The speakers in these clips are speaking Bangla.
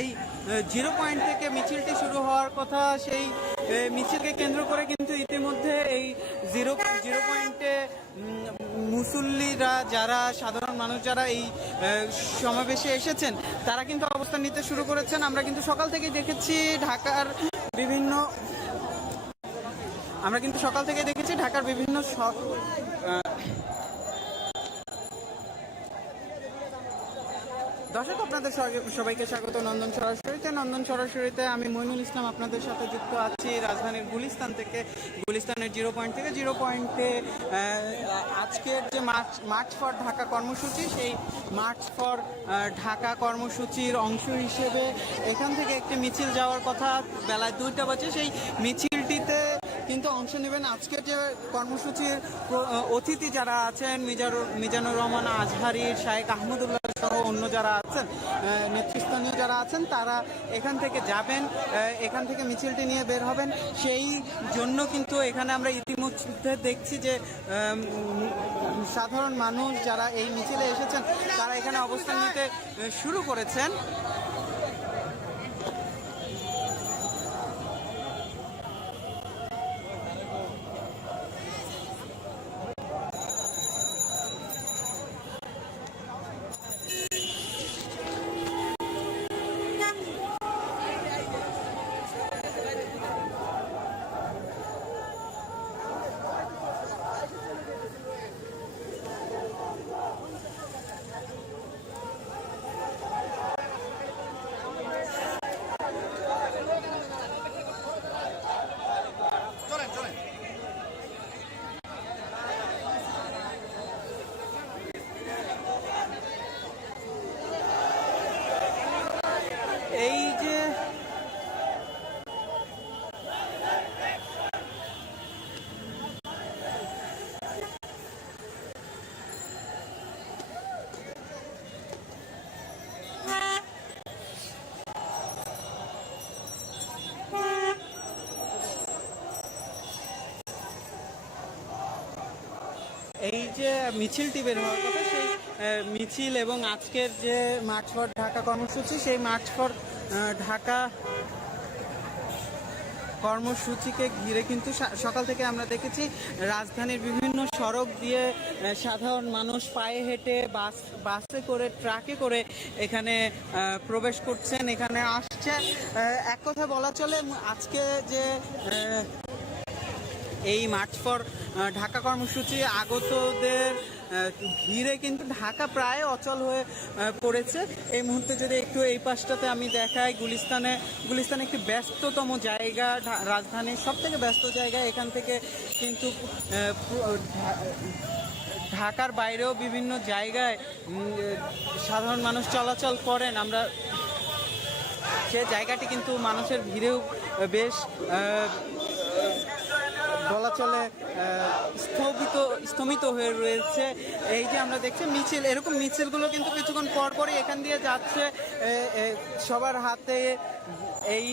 এই 0 পয়েন্ট থেকে মিছিলটি শুরু হওয়ার কথা, সেই মিছিলকে কেন্দ্র করে কিন্তু ইতিমধ্যে এই জিরো পয়েন্টে মুসল্লিরা, যারা সাধারণ মানুষ যারা এই সমাবেশে এসেছেন, তারা কিন্তু অবস্থান নিতে শুরু করেছেন। আমরা কিন্তু সকাল থেকে দেখেছি ঢাকার বিভিন্ন দর্শক, আপনাদের সবাইকে স্বাগত নন্দন সরাসরিতে। আমি মইনুল ইসলাম আপনাদের সাথে যুক্ত আছি রাজধানীর গুলিস্তান থেকে। গুলিস্তানের 0 পয়েন্ট থেকে 0 পয়েন্টে আজকের যে মার্চ ফর ঢাকা কর্মসূচি, সেই মার্চ ফর ঢাকা কর্মসূচির অংশ হিসেবে এখান থেকে একটি মিছিল যাওয়ার কথা বেলায় 2টা বাজে। সেই মিছিলটিতে কিন্তু অংশ নেবেন আজকের যে কর্মসূচির অতিথি যারা আছেন, মিজানুর রহমান আজহারি, শায়েখ আহমদুল্লাহ সহ অন্য যারা আছেন, নেতৃস্থানীয় যারা আছেন, তারা এখান থেকে যাবেন, এখান থেকে মিছিলটি নিয়ে বের হবেন। সেই জন্য কিন্তু এখানে আমরা ইতিমধ্যে দেখছি যে সাধারণ মানুষ যারা এই মিছিলে এসেছেন, তারা এখানে অবস্থান নিতে শুরু করেছেন। এই যে মিছিলটি বের হওয়ার কথা, সেই মিছিল এবং আজকের যে মার্চ ফর ঢাকা কর্মসূচি, সেই মার্চ ফর ঢাকা কর্মসূচিকে ঘিরে কিন্তু সকাল থেকে আমরা দেখেছি রাজধানীর বিভিন্ন সড়ক দিয়ে সাধারণ মানুষ পায়ে হেঁটে, বাসে করে, ট্রাকে করে এখানে প্রবেশ করছেন, এখানে আসছে। এক কথা বলা চলে, আজকে যে এই মার্চ ফর ঢাকা কর্মসূচি আগতদের ভিড়ে কিন্তু ঢাকা প্রায় অচল হয়ে পড়েছে। এই মুহূর্তে যদি একটু এই পাশটাতে আমি দেখাই, গুলিস্তানে একটি ব্যস্ততম জায়গা, রাজধানীর সবথেকে ব্যস্ত জায়গা। এখান থেকে কিন্তু ঢাকার বাইরেও বিভিন্ন জায়গায় সাধারণ মানুষ চলাচল করেন। আমরা সে জায়গাটি কিন্তু মানুষের ভিড়েও বেশ বলা চলে স্তমিত হয়ে রয়েছে। এই যে আমরা দেখছি মিছিল, এরকম মিছিলগুলো কিন্তু কিছুক্ষণ পরপরই এখান দিয়ে যাচ্ছে। সবার হাতে এই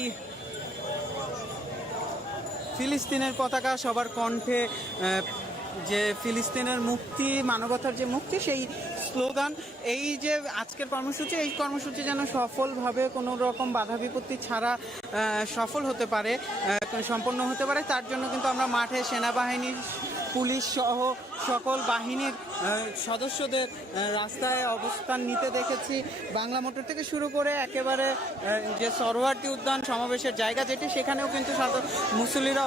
ফিলিস্তিনের পতাকা, সবার কণ্ঠে যে ফিলিস্তিনের মুক্তি, মানবতার যে মুক্তি, সেই স্লোগান। এই যে আজকের কর্মসূচি, এই কর্মসূচি যেন সফলভাবে কোনো রকম বাধা বিপত্তি ছাড়া সফল হতে পারে, সম্পন্ন হতে পারে, তার জন্য কিন্তু আমরা মাঠে সেনাবাহিনী, পুলিশ সহ সকল বাহিনীর সদস্যদের রাস্তায় অবস্থান নিতে দেখেছি। বাংলা মোটর থেকে শুরু করে একেবারে যে সরোয়ার্দী উদ্যান সমাবেশের জায়গা যেটি, সেখানেও কিন্তু মুসল্লিরা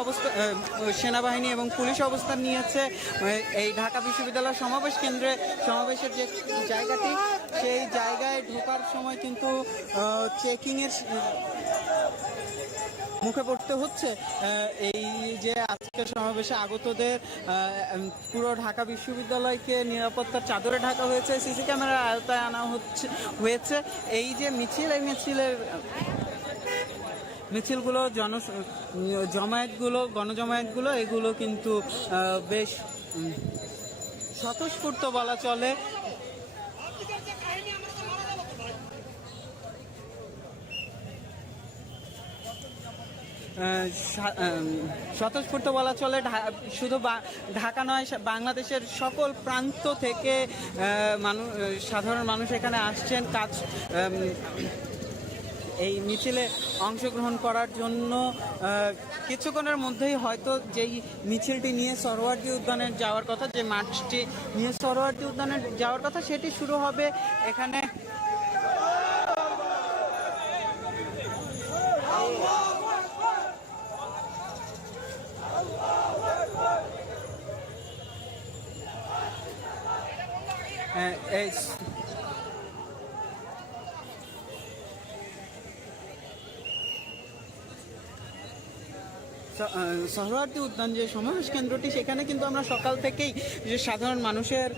সেনাবাহিনী এবং পুলিশ অবস্থান নিয়েছে। এই ঢাকা বিশ্ববিদ্যালয় সমাবেশ কেন্দ্রে সমাবেশের যে জায়গাটি, সেই জায়গায় ঢোকার সময় কিন্তু চেকিংয়ের মুখে পড়তে হচ্ছে। এই যে আজকের সমাবেশে আগতদের পুরো ঢাকা বিশ্ববিদ্যালয়কে নিরাপত্তার চাদরে ঢাকা হয়েছে, সিসি ক্যামেরার আওতায় আনা হয়েছে। এই যে মিছিল, এই মিছিলগুলো, গণজমায়েতগুলো, এগুলো কিন্তু বেশ স্বতঃস্ফূর্ত বলা চলে। স্বতঃস্ফূর্ত বলা চলে। শুধু ঢাকা নয়, বাংলাদেশের সকল প্রান্ত থেকে সাধারণ মানুষ এখানে আসছেন এই মিছিলে অংশগ্রহণ করার জন্য কিছুক্ষণের মধ্যেই হয়তো যেই মিছিলটি নিয়ে সরোয়ার্দী উদ্যানে যাওয়ার কথা, যে মার্চটি নিয়ে সরোয়ার্দী উদ্যানে যাওয়ার কথা, সেটি শুরু হবে এখানে। এই সহরাওয়ার্দী উদ্যান যে সমাবেশ কেন্দ্রটি, সেখানে কিন্তু আমরা সকাল থেকেই যে সাধারণ মানুষের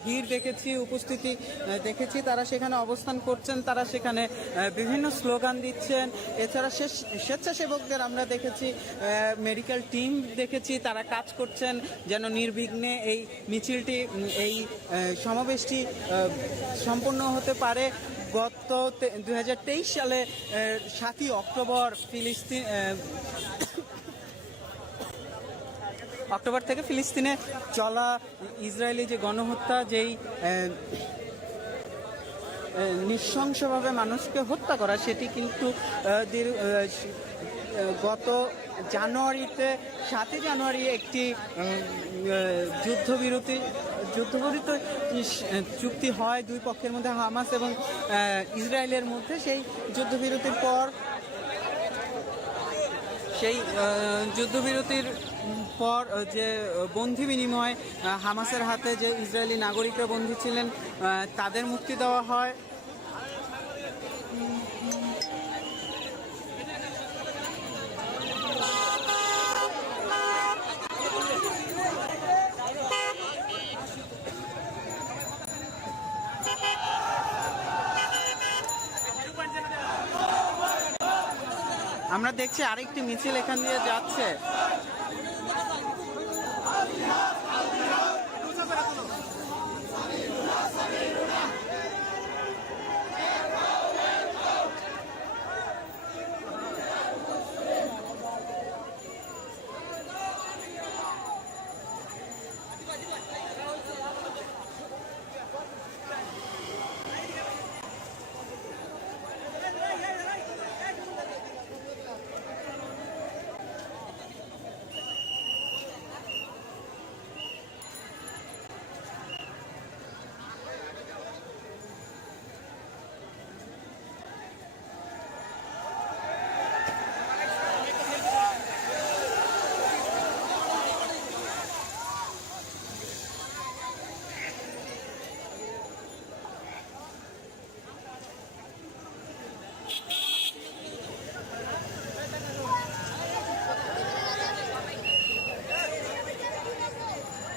ভিড় দেখেছি, উপস্থিতি দেখেছি। তারা সেখানে অবস্থান করছেন, তারা সেখানে বিভিন্ন স্লোগান দিচ্ছেন। এছাড়া স্বেচ্ছাসেবকদের আমরা দেখেছি, মেডিকেল টিম দেখেছি, তারা কাজ করছেন যেন নির্বিঘ্নে এই মিছিলটি, এই সমাবেশটি সম্পন্ন হতে পারে। গত 2023 সালে 7ই অক্টোবর অক্টোবর থেকে ফিলিস্তিনে চলা ইসরায়েলি যে গণহত্যা, যেই নৃশংসভাবে মানুষকে হত্যা করা, সেটি কিন্তু গত জানুয়ারিতে 7ই জানুয়ারি একটি যুদ্ধবিরতি চুক্তি হয় দুই পক্ষের মধ্যে, হামাস এবং ইসরায়েলের মধ্যে। সেই যুদ্ধবিরতির পর যে বন্দি বিনিময়, হামাসের হাতে যে ইসরায়েলি নাগরিকরা বন্দী ছিলেন তাদের মুক্তি দেওয়া হয়। আমরা দেখছি আরেকটি মিছিল এখান দিয়ে যাচ্ছে।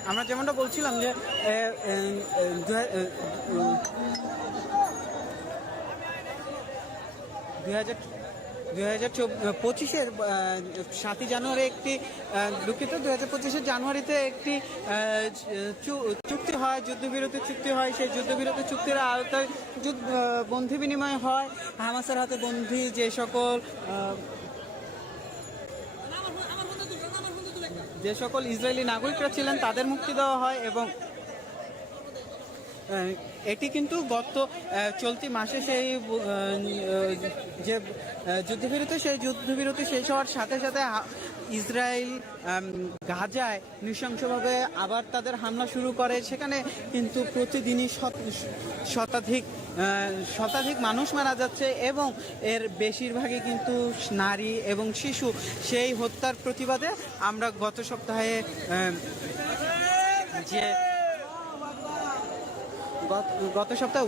আমরা যেমনটা বলছিলাম যে 2025-এর 7ই জানুয়ারি একটি দুঃখিত 2025-এর জানুয়ারিতে একটি চুক্তি হয়, যুদ্ধবিরতি চুক্তি হয়। সেই যুদ্ধবিরতি চুক্তির আওতায় বন্দি বিনিময় হয়। হামাসের হাতে বন্দি যে সকল ইসরায়েলি নাগরিকরা ছিলেন তাদের মুক্তি দেওয়া হয়। এবং এটি কিন্তু গত চলতি মাসে সেই যে যুদ্ধবিরতি, সেই যুদ্ধবিরতি শেষ হওয়ার সাথে সাথে ইসরায়েল গাজায় নৃশংসভাবে আবার তাদের হামলা শুরু করে। সেখানে কিন্তু প্রতিদিনই শতাধিক মানুষ মারা যাচ্ছে এবং এর বেশিরভাগই কিন্তু নারী এবং শিশু। সেই হত্যার প্রতিবাদে আমরা গত সপ্তাহে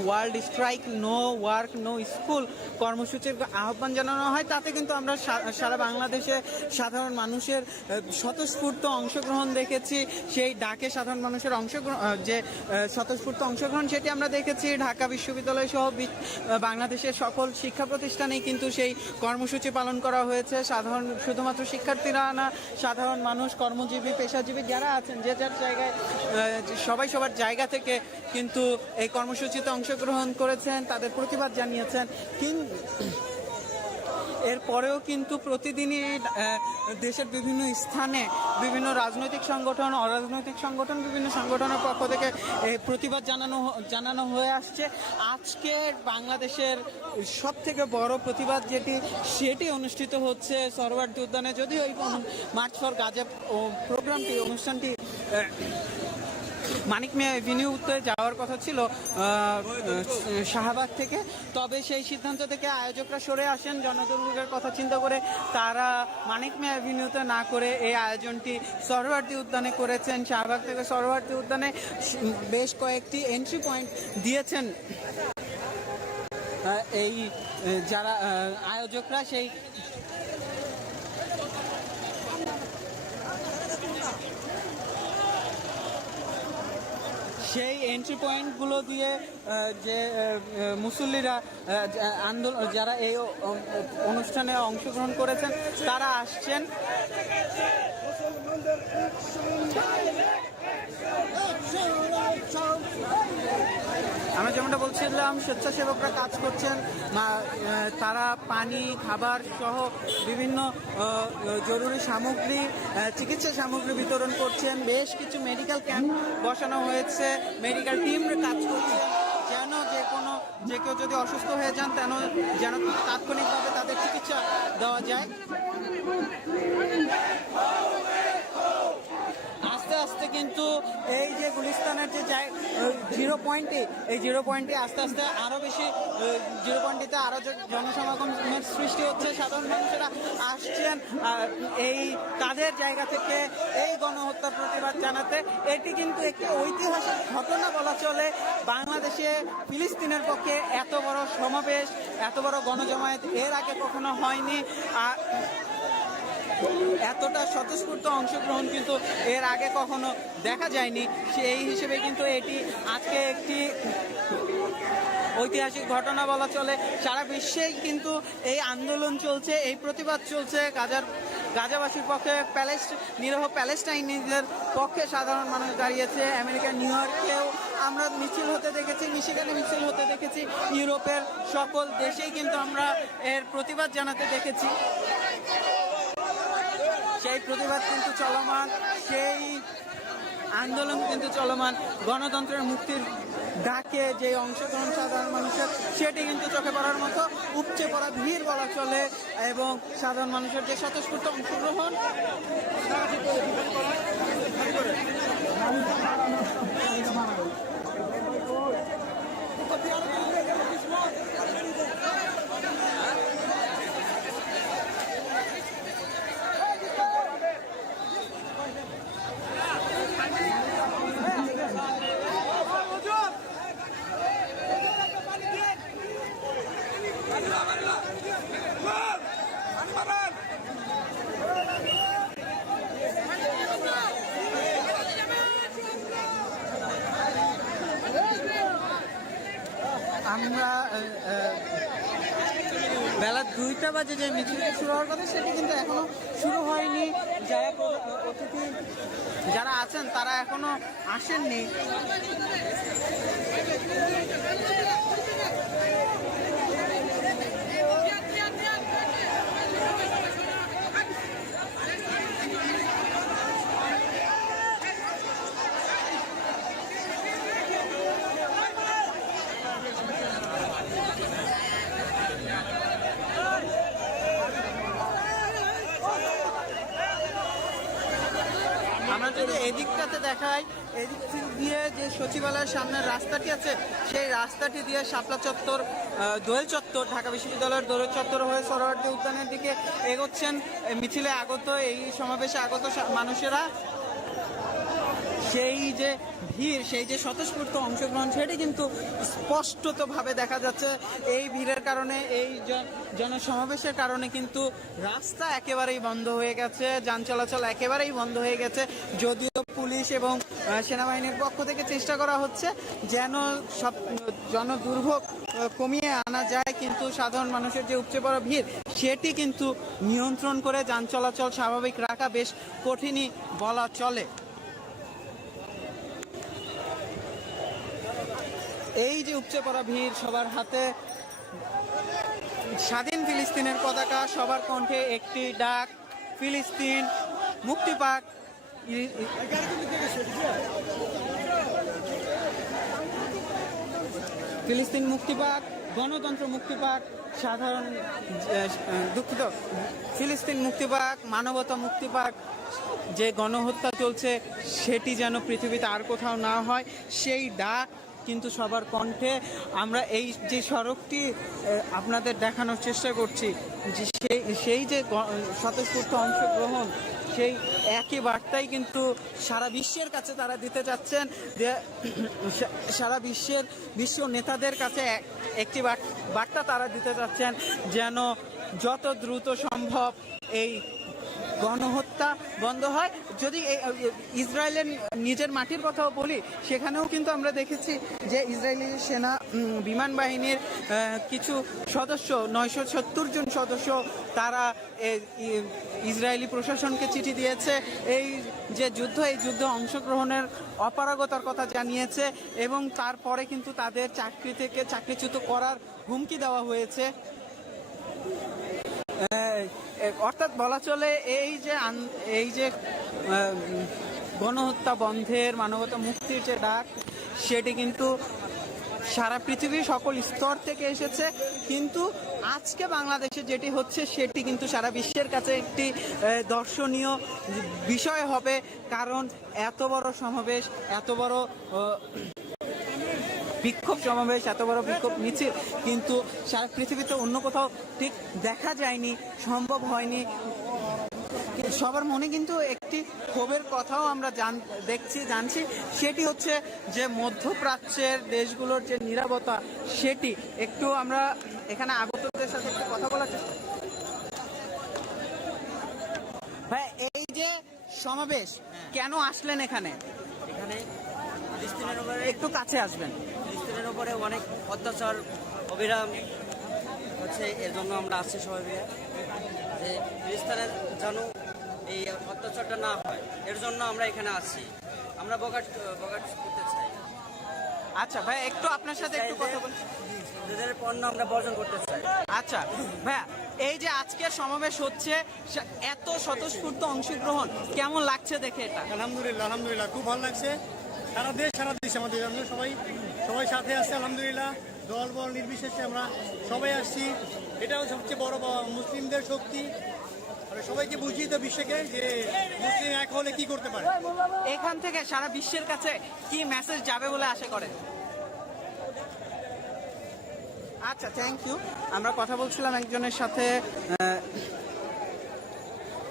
world strike no work no school কর্মসূচির আহ্বান জানানো হয়। তাতে কিন্তু আমরা সারা বাংলাদেশে সাধারণ মানুষের স্বতঃস্ফূর্ত অংশগ্রহণ দেখেছি। সেই ডাকে সাধারণ মানুষের স্বতঃস্ফূর্ত অংশগ্রহণ, সেটি আমরা দেখেছি। ঢাকা বিশ্ববিদ্যালয় সহ বাংলাদেশের সকল শিক্ষা প্রতিষ্ঠানেই কিন্তু সেই কর্মসূচি পালন করা হয়েছে। শুধুমাত্র শিক্ষার্থীরা না, সাধারণ মানুষ, কর্মজীবী, পেশাজীবী যারা আছেন, যে যার জায়গায় সবার জায়গা থেকে কিন্তু এই কর্মসূচিতে অংশগ্রহণ করেছেন, তাদের প্রতিবাদ জানিয়েছেন। এরপরেও কিন্তু প্রতিদিনই দেশের বিভিন্ন স্থানে বিভিন্ন রাজনৈতিক সংগঠন, অরাজনৈতিক সংগঠন, বিভিন্ন সংগঠনের পক্ষ থেকে প্রতিবাদ জানানো হয়ে আসছে। আজকে বাংলাদেশের সব থেকে বড় প্রতিবাদ সেটি অনুষ্ঠিত হচ্ছে সরোয়ার্দী উদ্যানে। যদিও এই মার্চ ফর গাজা অনুষ্ঠানটি মানিক মিয়া এভিনিউতে যাওয়ার কথা ছিল শাহবাগ থেকে, তবে সেই সিদ্ধান্ত থেকে আয়োজকরা সরে আসেন জনদুর্ভোগের কথা চিন্তা করে। তারা মানিক মিয়া এভিনিউতে না করে এই আয়োজনটি সরোয়ার্দী উদ্যানে করেছেন। শাহবাগ থেকে সরোয়ার্দী উদ্যানে বেশ কয়েকটি এন্ট্রি পয়েন্ট দিয়েছেন এই যারা আয়োজকরা। সেই এন্ট্রি পয়েন্টগুলো দিয়ে যে মুসল্লিরা যারা এই অনুষ্ঠানে অংশগ্রহণ করেছেন তারা আসছেন। আমরা যেমনটা বলছিলাম, স্বেচ্ছাসেবকরা কাজ করছেন। তারা পানি, খাবার সহ বিভিন্ন জরুরি সামগ্রী, চিকিৎসা সামগ্রী বিতরণ করছেন। বেশ কিছু মেডিকেল ক্যাম্প বসানো হয়েছে, মেডিকেল টিম কাজ করছে যেন যে কেউ যদি অসুস্থ হয়ে যান যেন তাৎক্ষণিকভাবে তাদের চিকিৎসা দেওয়া যায়। আস্তে আস্তে কিন্তু এই যে গুলিস্তানের যে জিরো পয়েন্টে আস্তে আস্তে আরও বেশি জিরো পয়েন্টটিতে আরও জনসমাগমের সৃষ্টি হচ্ছে। সাধারণ মানুষেরা আসছেন তাদের জায়গা থেকে এই গণহত্যার প্রতিবাদ জানাতে। এটি কিন্তু একটি ঐতিহাসিক ঘটনা বলা চলে। বাংলাদেশে ফিলিস্তিনের পক্ষে এত বড় সমাবেশ, এত বড় গণজমায়েত এর আগে কখনো হয়নি। এতটা স্বতঃস্ফূর্ত অংশগ্রহণ কিন্তু এর আগে কখনো দেখা যায়নি। সেই হিসেবে কিন্তু এটি আজকে একটি ঐতিহাসিক ঘটনা বলা চলে। সারা বিশ্বেই কিন্তু এই আন্দোলন চলছে, এই প্রতিবাদ চলছে। গাজাবাসীর পক্ষে, নিরীহ প্যালেস্টাইনিদের পক্ষে সাধারণ মানুষ দাঁড়িয়েছে। আমেরিকার নিউ ইয়র্কেও আমরা মিছিল হতে দেখেছি, মিশিগানে মিছিল হতে দেখেছি। ইউরোপের সকল দেশেই কিন্তু আমরা এর প্রতিবাদ জানাতে দেখেছি। সেই প্রতিবাদ কিন্তু চলমান, সেই আন্দোলন কিন্তু চলমান। গণতন্ত্রের মুক্তির ডাকে যে অংশগ্রহণ সাধারণ মানুষের, সেটি কিন্তু চোখে পড়ার মতো উপচে পড়া ভিড় বলা চলে। এবং সাধারণ মানুষের যে স্বতঃস্ফূর্ত অংশগ্রহণ, আমরা বেলা 2টা বাজে যে মিছিলটি শুরু হওয়ার কথা সেটি কিন্তু এখনো শুরু হয়নি। অতিথি যারা আছেন তারা এখনো আসেননি। আমরা যদি এদিকটাতে দেখাই, এদিক দিয়ে যে সচিবালয়ের সামনের রাস্তাটি আছে সেই রাস্তাটি দিয়ে শাপলা চত্বর, দোয়েল চত্বর, ঢাকা বিশ্ববিদ্যালয়ের দোয়েল চত্বর হয়ে সরোয়ার্দী উদ্যানের দিকে এগোচ্ছেন মিছিলে আগত, এই সমাবেশে আগত মানুষেরা। সেই যে ভিড়, সেই যে স্বতঃস্ফূর্ত অংশগ্রহণ, সেটি কিন্তু স্পষ্টতভাবে দেখা যাচ্ছে। এই ভিড়ের কারণে, এই জনসমাবেশের কারণে কিন্তু রাস্তা একেবারেই বন্ধ হয়ে গেছে, যান চলাচল একেবারেই বন্ধ হয়ে গেছে। যদিও পুলিশ এবং সেনাবাহিনীর পক্ষ থেকে চেষ্টা করা হচ্ছে যেন সব জনদুর্ভোগ কমিয়ে আনা যায়, কিন্তু সাধারণ মানুষের যে উপচে পড়া ভিড় সেটি কিন্তু নিয়ন্ত্রণ করে যান চলাচল স্বাভাবিক রাখা বেশ কঠিনই বলা চলে। এই যে উপচে পড়া ভিড়, সবার হাতে স্বাধীন ফিলিস্তিনের পতাকা, সবার কণ্ঠে একটি ডাক, ফিলিস্তিন মুক্তি পাক। ফিলিস্তিন মুক্তি পাক, গণতন্ত্র মুক্তি পাক, সাধারণ দুঃখিত, ফিলিস্তিন মুক্তি পাক, মানবতা মুক্তি পাক। যে গণহত্যা চলছে সেটি যেন পৃথিবীতে আর কোথাও না হয়, সেই ডাক কিন্তু সবার কণ্ঠে। আমরা এই যে সড়কটি আপনাদের দেখানোর চেষ্টা করছি, যে সেই যে স্বতঃস্ফূর্ত অংশগ্রহণ, সেই একই বার্তাই কিন্তু সারা বিশ্বের কাছে তারা দিতে চাচ্ছেন। সারা বিশ্ব নেতাদের কাছে একটি বার্তা তারা দিতে চাচ্ছেন, যেন যত দ্রুত সম্ভব এই গণহত্যা বন্ধ হয়। যদি ইসরায়েলের নিজের মাটির কথাও বলি, সেখানেও কিন্তু আমরা দেখেছি যে ইসরায়েলি সেনা বিমান বাহিনীর কিছু সদস্য, 970 জন সদস্য, তারা ইসরায়েলি প্রশাসনকে চিঠি দিয়েছে এই যে যুদ্ধ, এই যুদ্ধে অংশগ্রহণের অপারগতার কথা জানিয়েছে, এবং তারপরে কিন্তু তাদের চাকরি থেকে চাকরিচ্যুত করার হুমকি দেওয়া হয়েছে। অর্থাৎ বলা চলে এই যে গণহত্যা বন্ধের, মানবতা মুক্তির যে ডাক, সেটি কিন্তু সারা পৃথিবীর সকল স্তর থেকে এসেছে। কিন্তু আজকে বাংলাদেশে যেটি হচ্ছে সেটি কিন্তু সারা বিশ্বের কাছে একটি দর্শনীয় বিষয় হবে, কারণ এত বড় সমাবেশ, এত বড় বিক্ষোভ সমাবেশ, এত বড় বিক্ষোভ মিছিল কিন্তু সারা পৃথিবীতে অন্য কোথাও ঠিক দেখা যায়নি, সম্ভব হয়নি। সবার মনে কিন্তু একটি ক্ষোভের কথাও আমরা জানছি, সেটি হচ্ছে যে মধ্যপ্রাচ্যের দেশগুলোর যে নীরবতা, সেটি একটু আমরা এখানে আগতদের সাথে একটু কথা বলার চেষ্টা। ভাই, এই যে সমাবেশ, কেন আসলেন এখানে? ফিলিস্তিনের উপরে একটু কাছে আসবেন। ফিলিস্তিনের উপরে অনেক অত্যাচার অবিরাম হচ্ছে, এর জন্য আমরা আসছি সবাই মিলে, যে ফিলিস্তিনের যেন এই অত্যাচারটা না হয়, এর জন্য আমরা এখানে আসছি। আমরা বগাট করতে চাই। আচ্ছা ভাই, একটু আপনার সাথে একটু কথা বলছি। এদের পণ্য আমরা বর্জন করতে চাই। আচ্ছা ভাইয়া, এই যে আজকের সমাবেশ হচ্ছে, এত স্বতঃস্ফূর্ত অংশগ্রহণ কেমন লাগছে দেখে এটা? আলহামদুলিল্লাহ খুব ভালো লাগছে। সারা দেশ আমাদের, আমরা সবাই সাথে আসছে আলহামদুলিল্লাহ। দল বল নির্বিশেষে আমরা সবাই আসছি। এটাও সবচেয়ে বড় মুসলিমদের শক্তি। সবাইকে বুঝিয়ে তো বিশ্বকে যে মুসলিম এক হলে কি করতে পারে। এখান থেকে সারা বিশ্বের কাছে কি মেসেজ যাবে বলে আশা করেন? আচ্ছা, থ্যাংক ইউ। আমরা কথা বলছিলাম একজনের সাথে,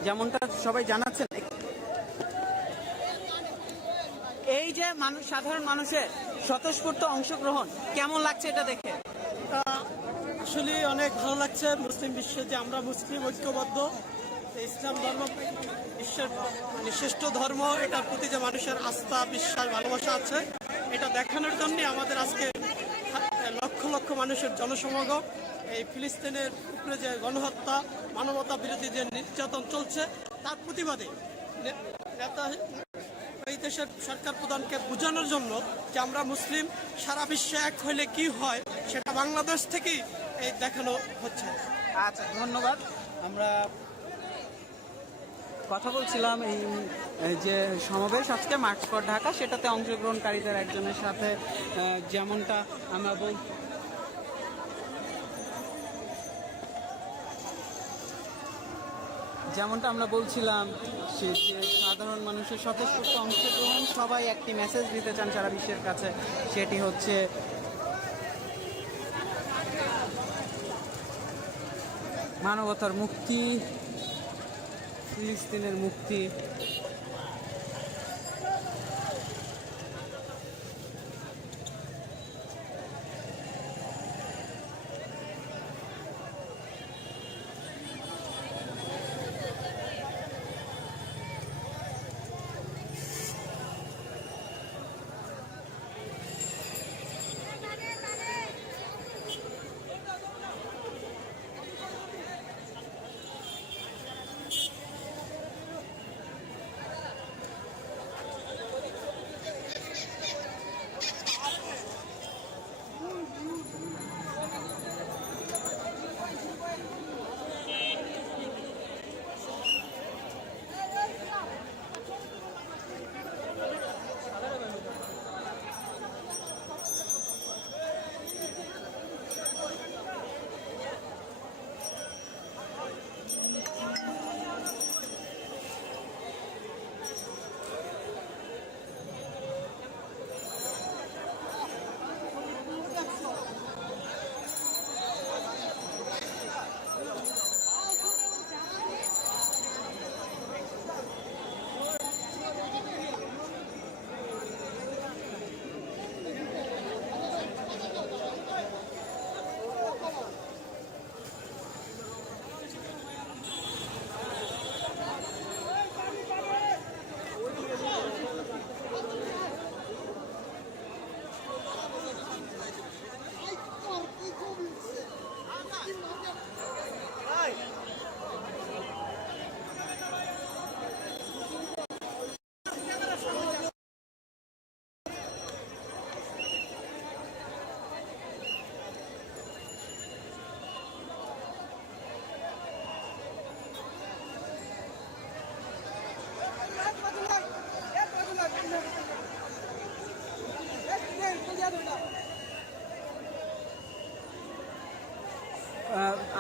যেমনটা সবাই জানাচ্ছেন, এই যে সাধারণ মানুষের স্বতঃস্ফূর্ত অংশগ্রহণ কেমন লাগছে এটা দেখে? আসলে অনেক ভালো লাগছে। মুসলিম বিশ্বে যে আমরা মুসলিম ঐক্যবদ্ধ, ইসলাম ধর্ম বিশ্বের শ্রেষ্ঠ ধর্ম, এটার প্রতি যে মানুষের আস্থা, বিশ্বাস, ভালোবাসা আছে, এটা দেখানোর জন্য আমাদের আজকে লক্ষ লক্ষ মানুষের জনসমাগম। এই ফিলিস্তিনের উপরে যে গণহত্যা, মানবতা বিরোধী যে নির্যাতন চলছে, তার প্রতিবাদে এই দেশের সরকার প্রধানকে বোঝানোর জন্য যে আমরা মুসলিম, সারা বিশ্বে এক হইলে কি হয়, সেটা বাংলাদেশ থেকেই এই দেখানো হচ্ছে। আচ্ছা, ধন্যবাদ। আমরা কথা বলছিলাম এই যে সমাবেশ আজকে মার্চ ফর ঢাকা, সেটাতে অংশগ্রহণকারীদের একজনের সাথে, যেমনটা আমরা বলছিলাম যে সাধারণ মানুষের স্বতঃস্ফূর্ত অংশগ্রহণ, সবাই একটি মেসেজ দিতে চান সারা বিশ্বের কাছে, সেটি হচ্ছে মানবতার মুক্তি, ফিলিস্তিনের মুক্তি।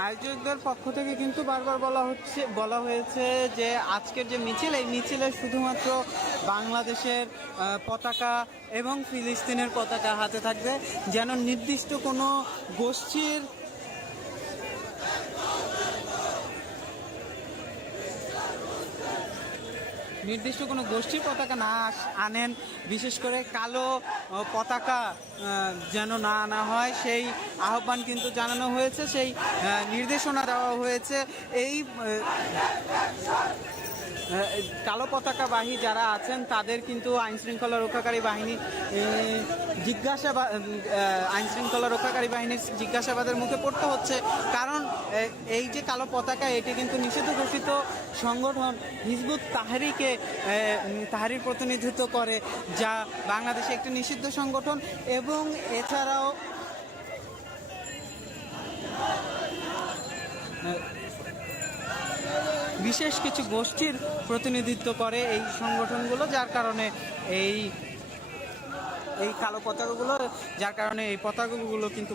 আয়োজকদের পক্ষ থেকে কিন্তু বারবার বলা হয়েছে যে আজকের যে মিছিল, এই মিছিলে শুধুমাত্র বাংলাদেশের পতাকা এবং ফিলিস্তিনের পতাকা হাতে থাকবে, যেন নির্দিষ্ট কোনো গোষ্ঠীর পতাকা না আনেন, বিশেষ করে কালো পতাকা যেন না আনা হয়, সেই আহ্বান কিন্তু জানানো হয়েছে, সেই নির্দেশনা দেওয়া হয়েছে। এই কালো পতাকাবাহী যারা আছেন তাদের কিন্তু আইনশৃঙ্খলা রক্ষাকারী বাহিনীর জিজ্ঞাসাবাদের মুখে পড়তে হচ্ছে, কারণ এই যে কালো পতাকা, এটি কিন্তু নিষিদ্ধ ঘোষিত সংগঠন হিজবুত তাহরির প্রতিনিধিত্ব করে, যা বাংলাদেশে একটি নিষিদ্ধ সংগঠন। এবং এছাড়াও বিশেষ কিছু গোষ্ঠীর প্রতিনিধিত্ব করে এই সংগঠনগুলো, যার কারণে এই কালো পতাকাগুলো, এই পতাকাগুলো কিন্তু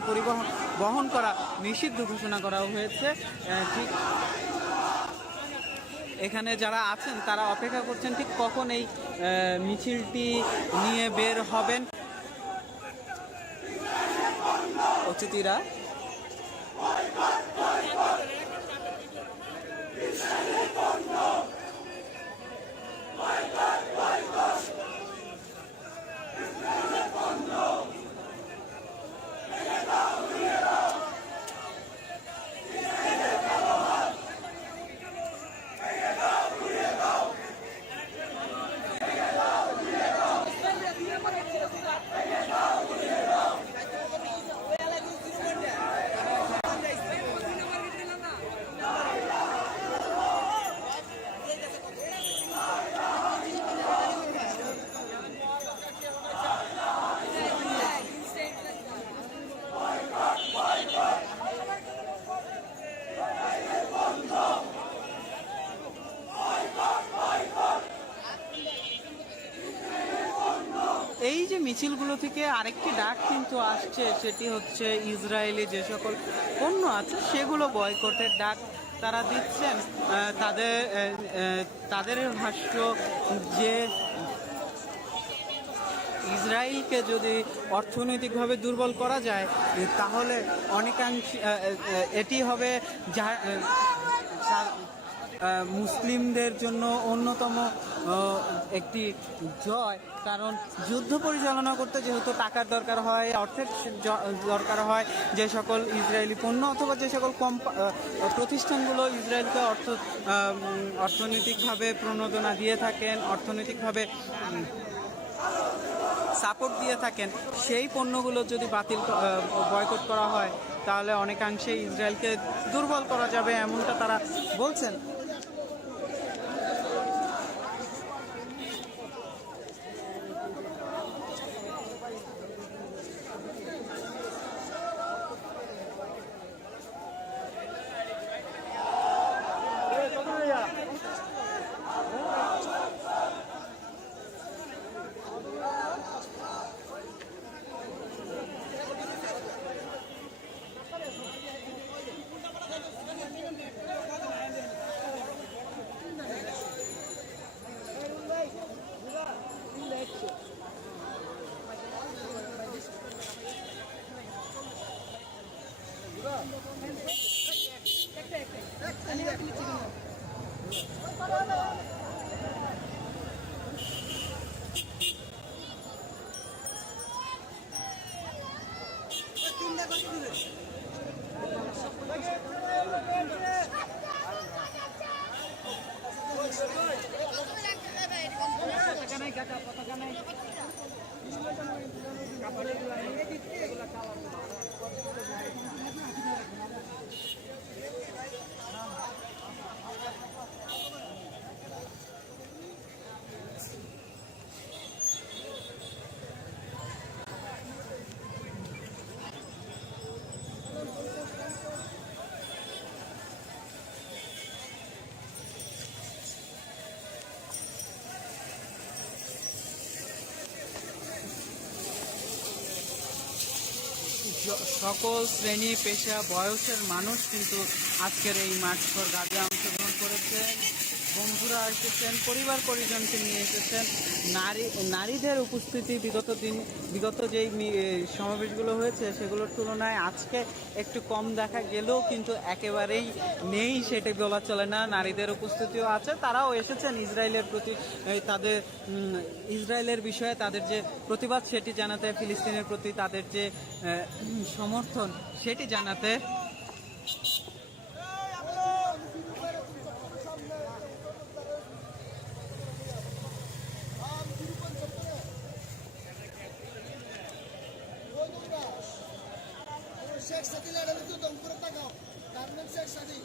বহন করা নিষিদ্ধ ঘোষণা করা হয়েছে। ঠিক এখানে যারা আছেন তারা অপেক্ষা করছেন ঠিক কখন এই মিছিলটি নিয়ে বের হবেন অতিথিরা। এই যে মিছিলগুলো থেকে আরেকটি ডাক কিন্তু আসছে, সেটি হচ্ছে ইসরায়েলি যে সকল পণ্য আছে সেগুলো বয়কটের ডাক তারা দিচ্ছেন। তাদের ভাষ্য যে ইসরায়েলকে যদি অর্থনৈতিকভাবে দুর্বল করা যায় তাহলে অনেকাংশে এটি হবে মুসলিমদের জন্য অন্যতম একটি জয়, কারণ যুদ্ধ পরিচালনা করতে যেহেতু টাকার দরকার হয়, অর্থের দরকার হয়, যে সকল ইসরায়েলি পণ্য অথবা যে সকল প্রতিষ্ঠানগুলো ইসরায়েলকে অর্থনৈতিকভাবে প্রণোদনা দিয়ে থাকেন, অর্থনৈতিকভাবে সাপোর্ট দিয়ে থাকেন, সেই পণ্যগুলো যদি বয়কট করা হয় তাহলে অনেকাংশে ইসরায়েলকে দুর্বল করা যাবে, এমনটা তারা বলছেন। সকল শ্রেণী পেশা বয়সের মানুষ কিন্তু আজকের এই মাঠ গাঁদে অংশগ্রহণ করেছেন। বন্ধুরা এসেছেন, পরিবার পরিজনকে নিয়ে এসেছেন। নারীদের উপস্থিতি বিগত যেই সমাবেশগুলো হয়েছে সেগুলোর তুলনায় আজকে একটু কম দেখা গেলেও কিন্তু একেবারেই নেই সেটা বলা চলে না। নারীদের উপস্থিতিও আছে, তারাও এসেছেন ইসরায়েলের প্রতি তাদের ইসরায়েলের বিষয়ে তাদের যে প্রতিবাদ সেটি জানাতে, ফিলিস্তিনের প্রতি তাদের যে সমর্থন সেটি জানাতে। শেখ সাদি লেডার তো দম করে তাকাও গার্মেন্ট শেখ সাদি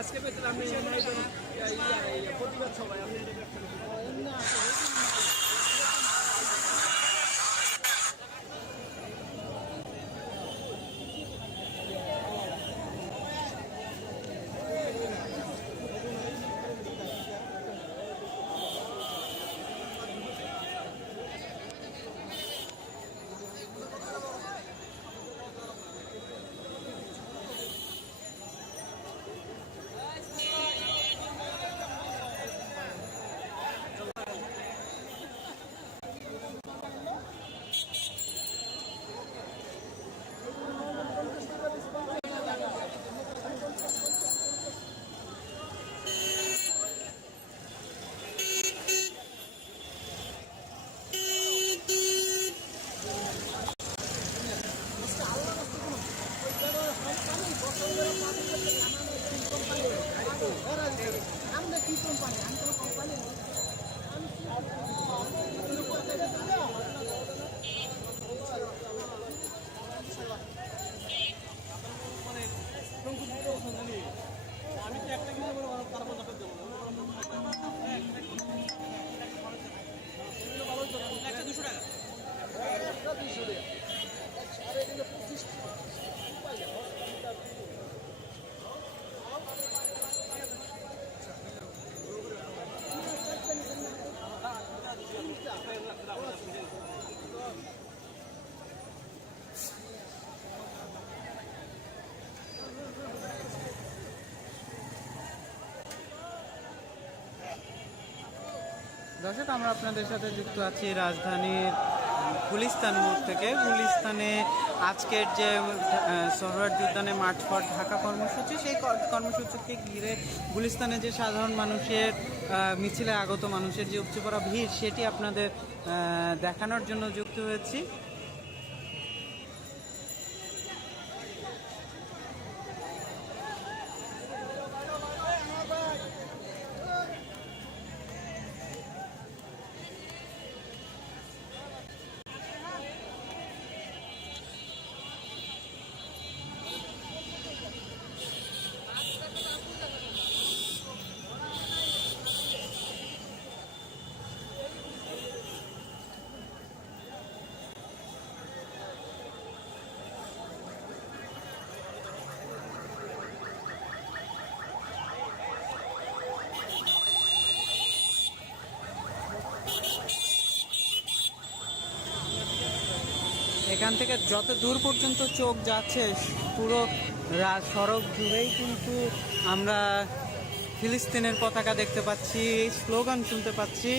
আজকে পেয়েছিলাম আমি প্রতিবাদ সবাই আমি আমরা কি কোম্পানি আমি কোনো কোম্পানি আমি তো একটা কিনে বলবো তার মধ্যে দেবো একটা 200 টাকা একটা 200 টাকা সাড়ে দিলে 25 টাকা দর্শক, আমরা আপনাদের সাথে যুক্ত আছি রাজধানীর গুলিস্তান মোড় থেকে। গুলিস্তানে আজকের যে সোহরাওয়ার্দী উদ্যানে মার্চ ফর ঢাকা কর্মসূচি, সেই কর্মসূচিকে ঘিরে গুলিস্তানে যে সাধারণ মানুষের মিছিলে আগত মানুষের যে উপচে পড়া ভিড় সেটি আপনাদের দেখানোর জন্য যুক্ত হয়েছি। এখান থেকে যত দূর পর্যন্ত চোখ যাচ্ছে পুরো সড়ক জুড়েই কিন্তু আমরা ফিলিস্তিনের পতাকা দেখতে পাচ্ছি, স্লোগান শুনতে পাচ্ছি।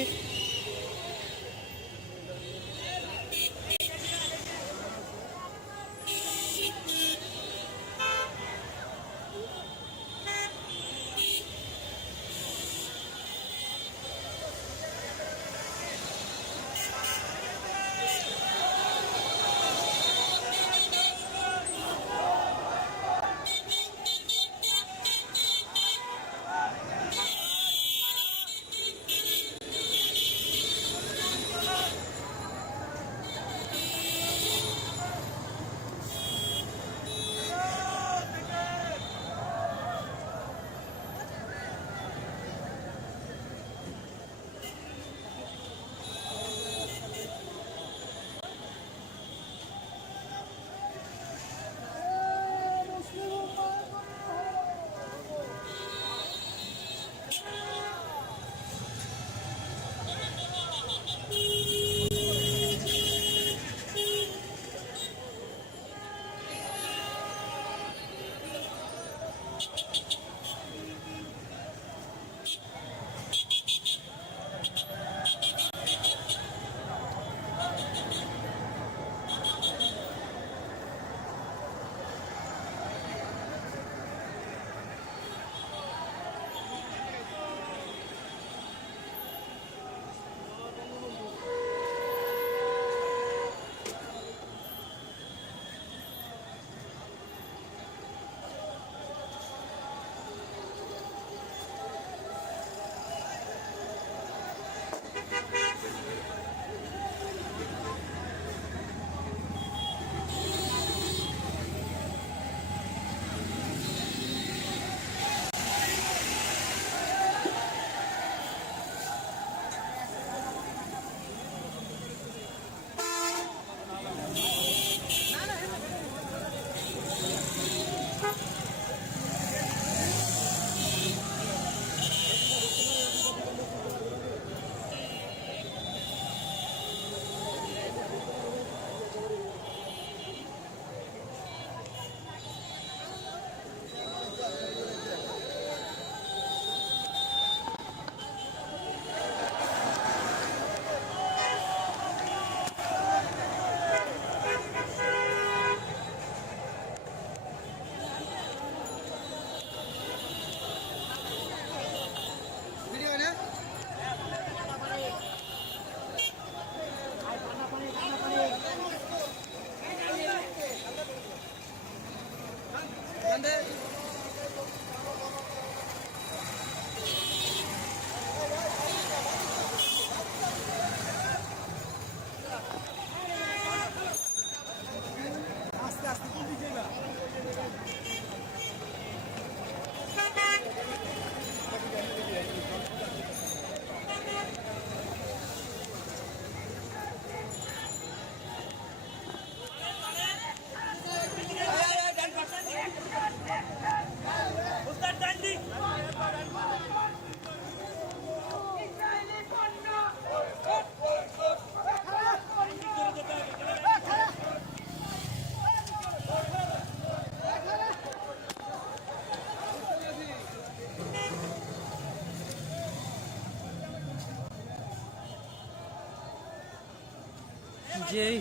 যেই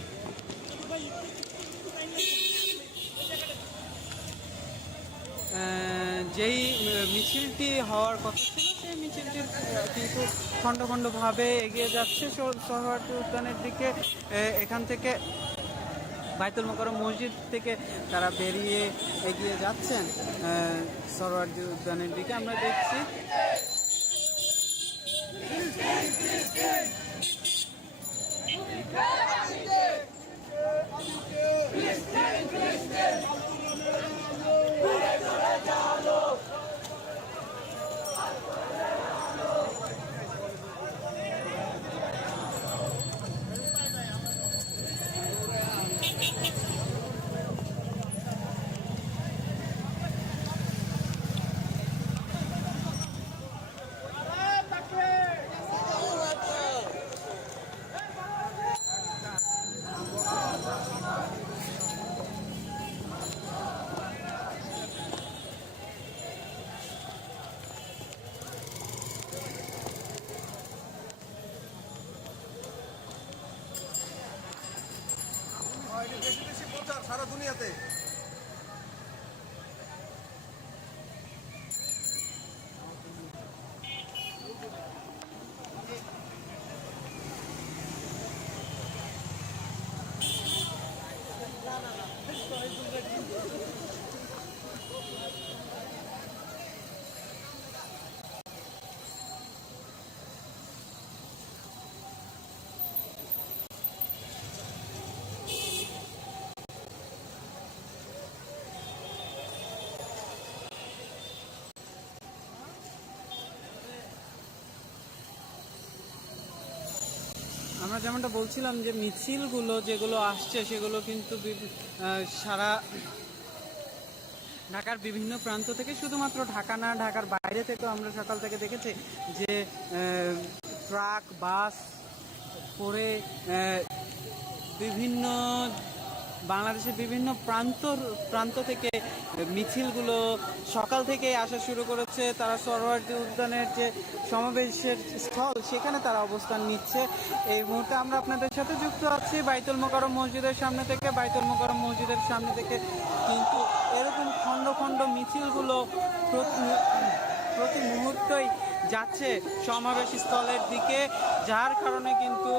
যেই মিছিলটি হওয়ার কথা ছিল সেই মিছিলটি কিন্তু খণ্ড খণ্ডভাবে এগিয়ে যাচ্ছে সোহরাওয়ার্দী উদ্যানের দিকে। এখান থেকে বাইতুল মোকাররম মসজিদ থেকে তারা বেরিয়ে এগিয়ে যাচ্ছেন সোহরাওয়ার্দী উদ্যানের দিকে আমরা দেখছি। ইয়াতে আমরা যেমনটা বলছিলাম যে মিছিলগুলো যেগুলো আসছে সেগুলো কিন্তু সারা ঢাকার বিভিন্ন প্রান্ত থেকে, শুধুমাত্র ঢাকা না ঢাকার বাইরে থেকেও আমরা সকাল থেকে দেখেছি যে ট্রাক বাস করে বিভিন্ন বাংলাদেশের বিভিন্ন প্রান্ত থেকে মিছিলগুলো সকাল থেকে আসা শুরু করেছে। তারা সরোয়ার্দী উদ্যানের যে সমাবেশের স্থল সেখানে তারা অবস্থান নিচ্ছে। এই মুহূর্তে আমরা আপনাদের সাথে যুক্ত আছি বাইতুল মোকাররম মসজিদের সামনে থেকে। বাইতুল মোকাররম মসজিদের সামনে থেকে কিন্তু এরকম খণ্ড খণ্ড মিছিলগুলো প্রতি মুহূর্তেই যাচ্ছে সমাবেশ স্থলের দিকে, যার কারণে কিন্তু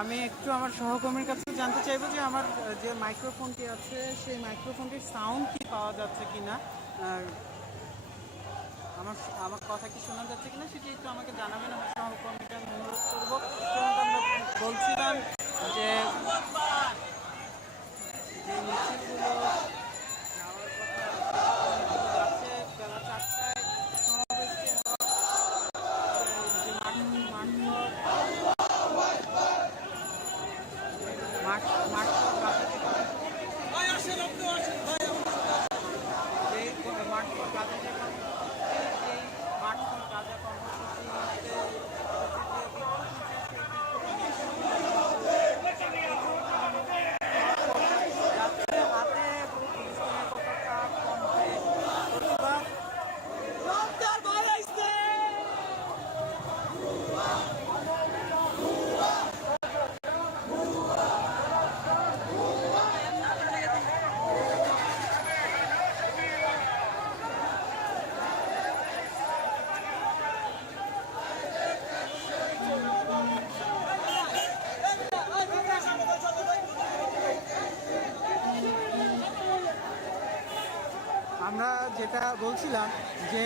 আমি একটু আমার সহকর্মীর কাছে জানতে চাইবো যে আমার যে মাইক্রোফোনটি আছে সেই মাইক্রোফোনটির সাউন্ড কি পাওয়া যাচ্ছে কিনা, আর আমার কথা কি শোনা যাচ্ছে কিনা সেটি একটু আমাকে জানাবেন। আমার সহকর্মীকে আমি অনুরোধ করবো। আমরা বলছিলাম যে মিছিলগুলো যাওয়ার কথা যাচ্ছে বেলা 4টায় সমাবেশে আমরা যেটা বলছিলাম যে